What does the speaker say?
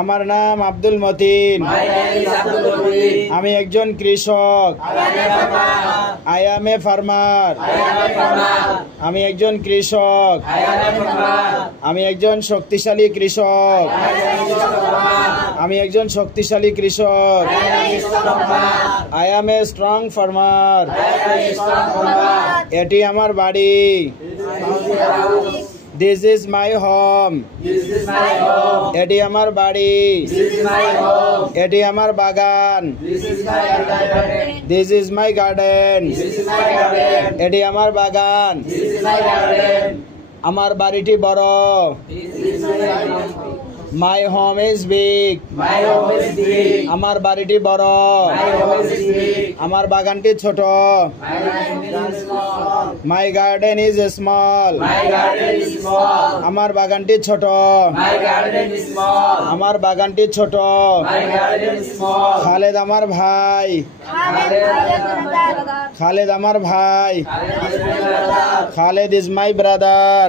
আমার নাম আব্দুল মতিন। আমি একজন কৃষক। I am a farmer. আমি একজন কৃষক। আমি একজন শক্তিশালী কৃষক। আমি একজন শক্তিশালী কৃষক। I am a strong farmer. এটি আমার বাড়ি। This is my home. এটি আমার বাড়ি। এটি আমার বাগান। This is my garden. এটি আমার বাগান। আমার বাড়িটি বড়। My home is big. আমার বাড়িটি বড়। আমার বাগানটি ছোট। My garden is small. আমার বাগানটি ছোট। আমার বাগানটি ছোট। খালেদ আমার ভাই। খালেদ আমার ভাই। Khaled is my brother.